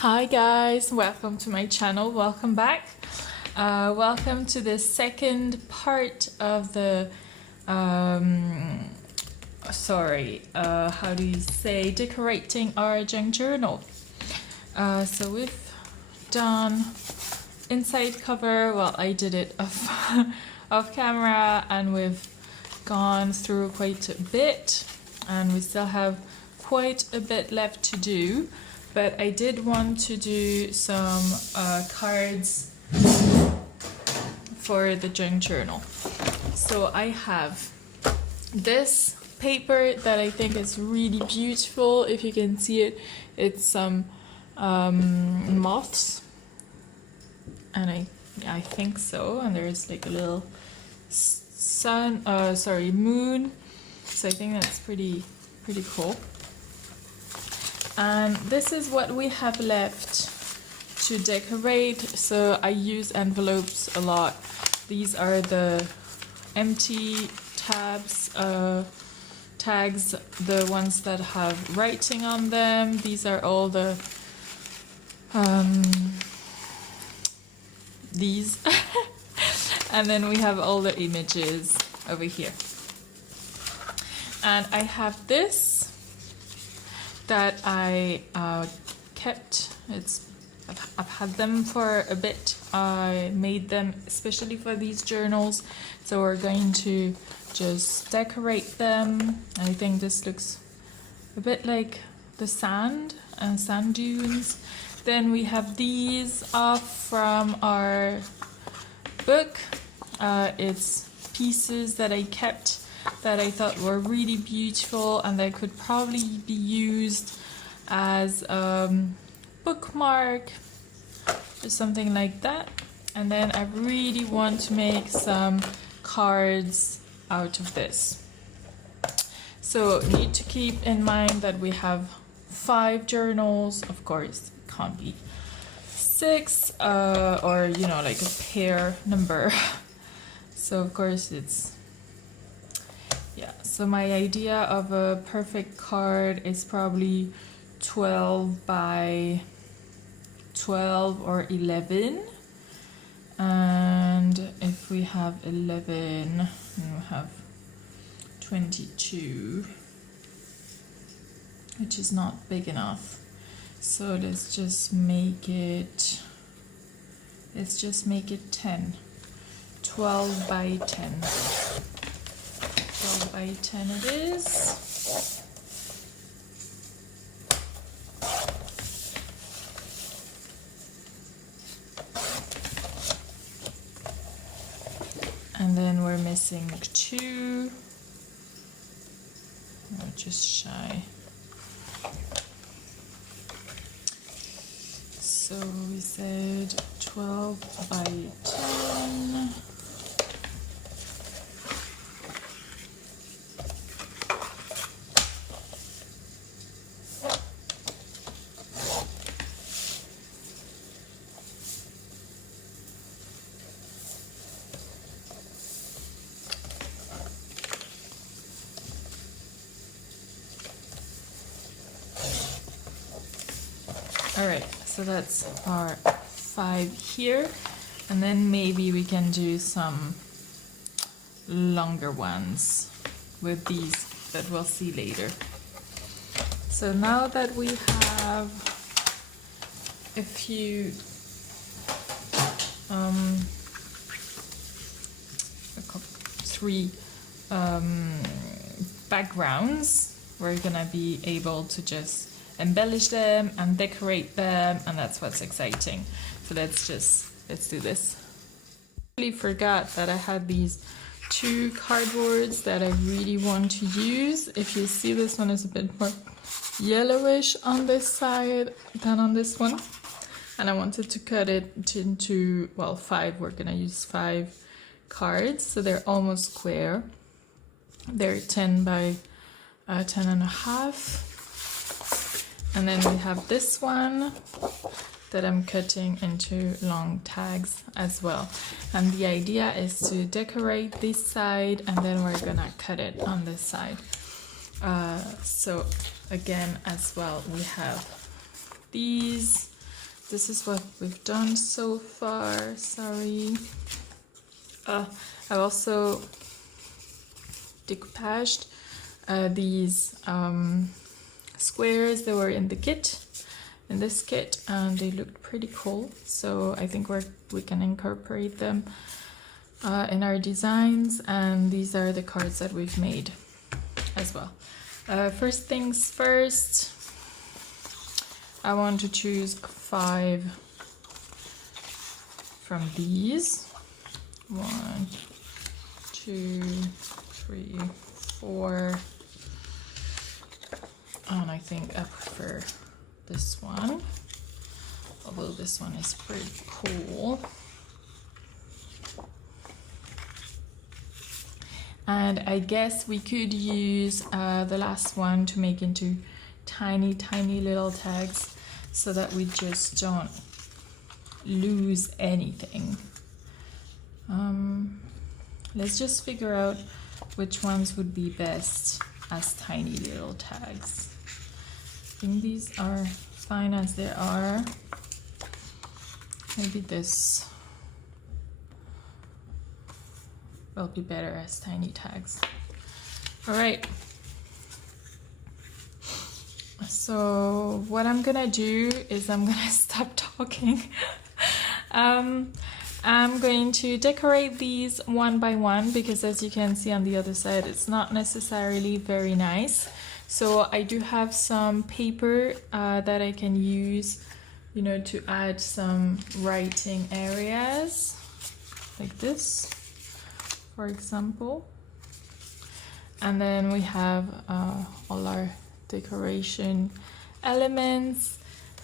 Hi guys, welcome to my channel, welcome back. Welcome to the second part of the how do you say, decorating our junk journal. So we've done inside cover. Well, I did it off camera, and we've gone through quite a bit, and we still have quite a bit left to do. But I did want to do some cards for the junk journal. So I have this paper that I think is really beautiful. If you can see it, it's some moths, and I think so. And there's like a little moon. So I think that's pretty cool. And this is what we have left to decorate. So I use envelopes a lot. These are the empty tags, the ones that have writing on them. These are all the these and then we have all the images over here. And I have this that I kept. I've had them for a bit. I made them especially for these journals, so we're going to just decorate them. I think this looks a bit like the sand and sand dunes. Then we have these off from our book. It's pieces that I kept that I thought were really beautiful and that could probably be used as bookmark or something like that. And then I really want to make some cards out of this. So need to keep in mind that we have 5 journals. Of course, it can't be 6 or like a pair number. So of course it's so my idea of a perfect card is probably 12 by 12 or 11. And if we have 11, we have 22, which is not big enough. So let's just make it 10. 12 by 10. 12 by 10 it is. And then we're missing 2. We're just shy. So we said 12 by 10. Alright, so that's our 5 here, and then maybe we can do some longer ones with these that we'll see later. So now that we have a few three backgrounds, we're gonna be able to just embellish them and decorate them, and that's what's exciting. So let's do this. I really forgot that I had these 2 cardboards that I really want to use. If you see, this one is a bit more yellowish on this side than on this one, and I wanted to cut it into 5. We're gonna use 5 cards, so they're almost square. They're 10 by 10 and a half. And then we have this one that I'm cutting into long tags as well. And the idea is to decorate this side, and then we're gonna cut it on this side. So again, as well, we have these this is what we've done so far. Sorry. I also decoupaged these squares that were in the kit, in this kit, and they looked pretty cool. So I think we can incorporate them in our designs, and these are the cards that we've made as well. First things first, I want to choose 5 from these. 1, 2, 3, 4, and I think I prefer this one, although this one is pretty cool. And I guess we could use the last one to make into tiny little tags so that we just don't lose anything. Let's just figure out which ones would be best as tiny little tags. I think these are fine as they are. Maybe this will be better as tiny tags. All right. So what I'm gonna do is I'm gonna stop talking. I'm going to decorate these one by one because, as you can see on the other side, it's not necessarily very nice. So I do have some paper that I can use, you know, to add some writing areas like this, for example. And then we have all our decoration elements.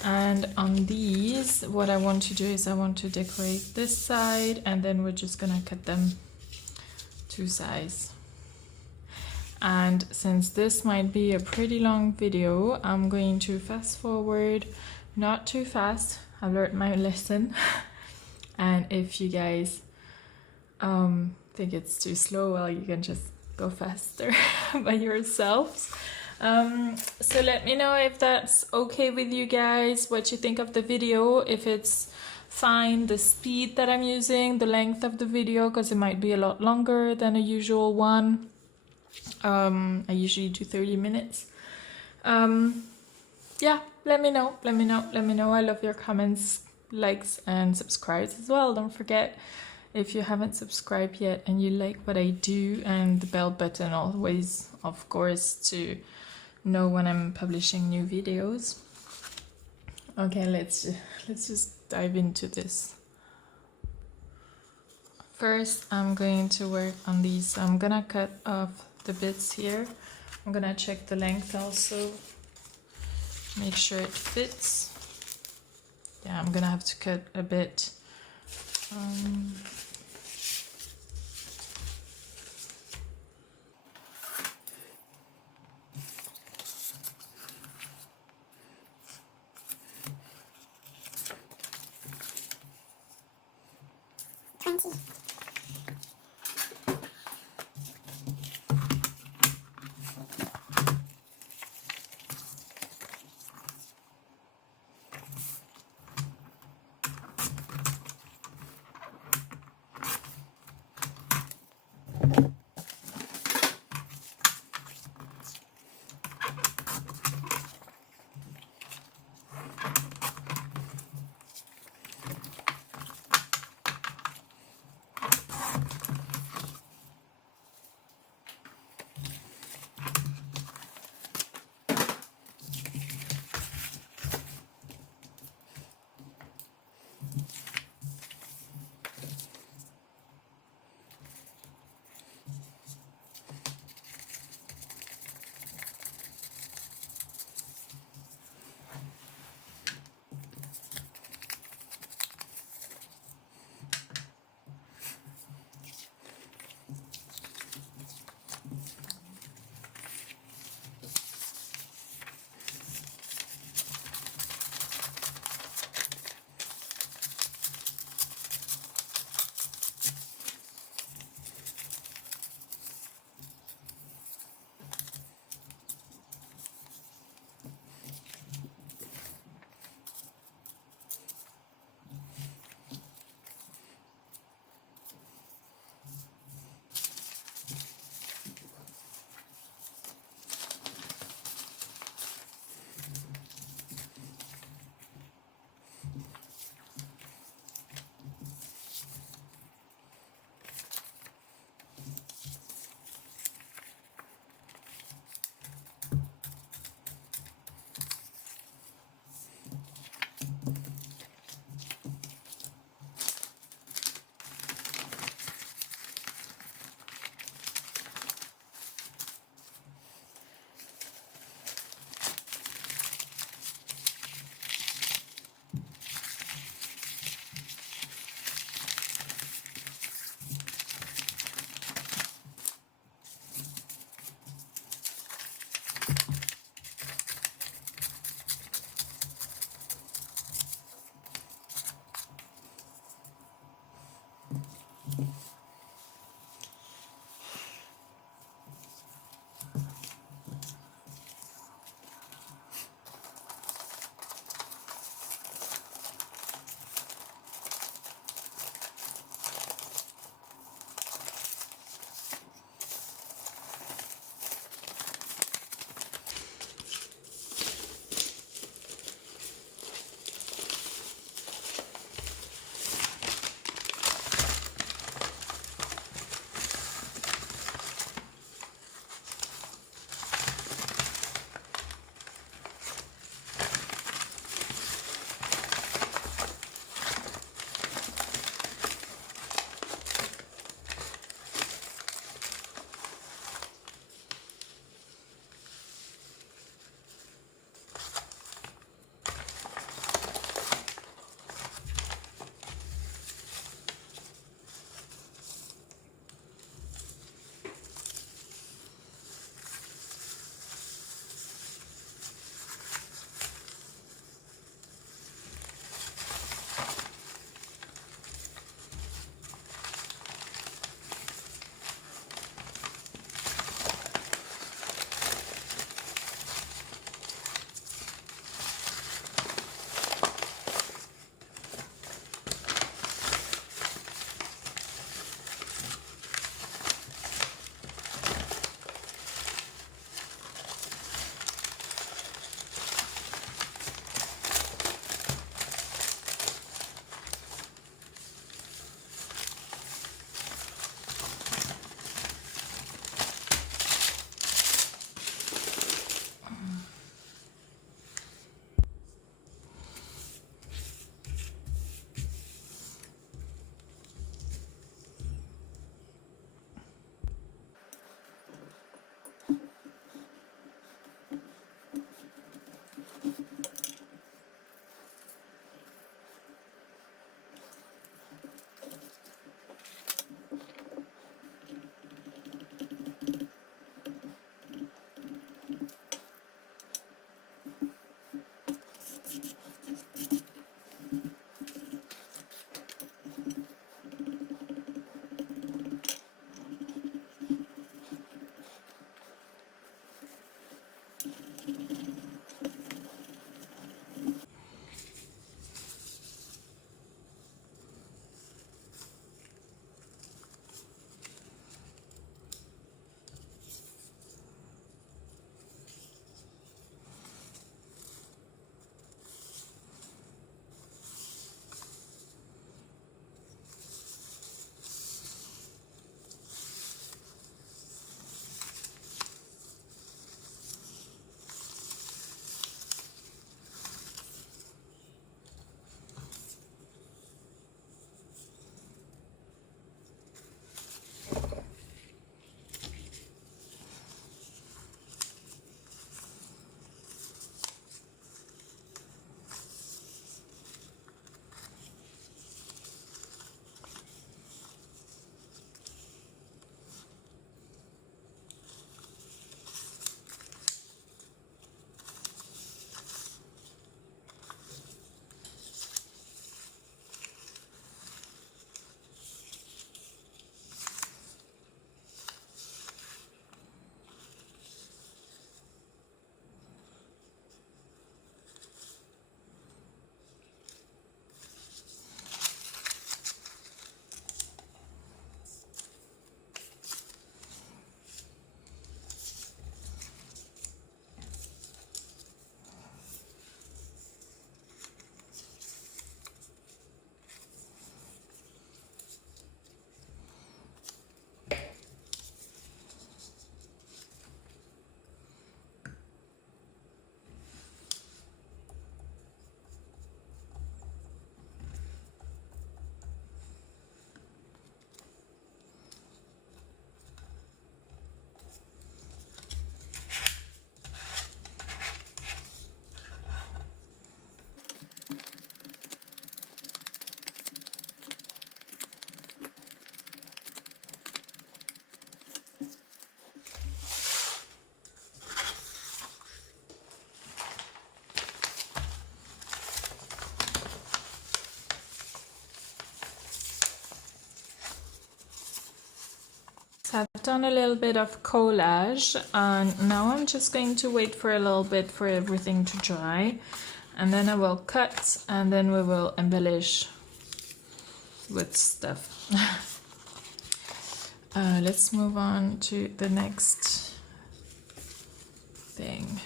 And on these, what I want to do is I want to decorate this side, and then we're just gonna cut them 2 sides. And since this might be a pretty long video, I'm going to fast forward, not too fast. I've learned my lesson. And if you guys think it's too slow, well, you can just go faster by yourselves. So let me know if that's okay with you guys, what you think of the video, if it's fine, the speed that I'm using, the length of the video, because it might be a lot longer than a usual one. I usually do 30 minutes. Yeah, let me know. I love your comments, likes, and subscribes as well. Don't forget, if you haven't subscribed yet and you like what I do, and the bell button always, of course, to know when I'm publishing new videos. Okay, let's just dive into this. First, I'm going to work on these. So I'm gonna cut off the bits here. I'm gonna check the length also, make sure it fits. Yeah, I'm gonna have to cut a bit. done a little bit of collage, and now I'm just going to wait for a little bit for everything to dry, and then I will cut, and then we will embellish with stuff. Let's move on to the next thing.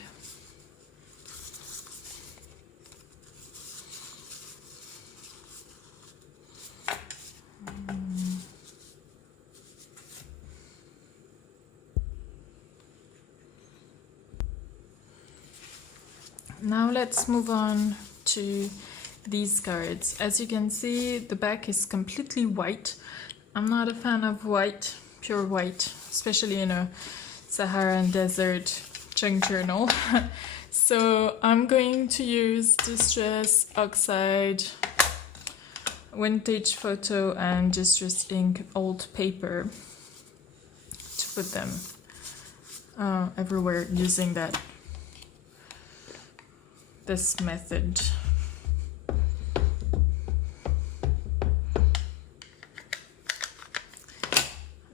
Now let's move on to these cards. As you can see, the back is completely white. I'm not a fan of white, pure white, especially in a Saharan desert junk journal. So I'm going to use Distress Oxide, Vintage Photo, and Distress Ink old paper to put them everywhere using this method.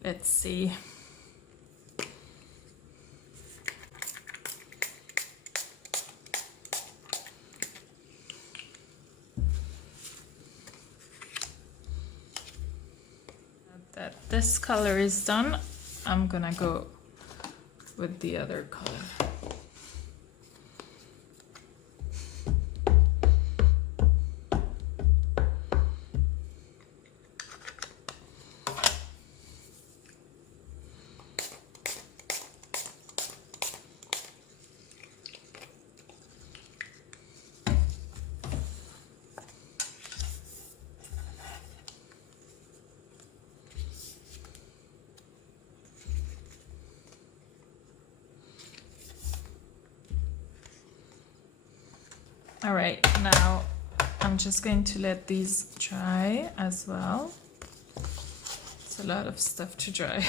Let's see. That this color is done, I'm gonna go with the other color. All right, now I'm just going to let these dry as well. It's a lot of stuff to dry.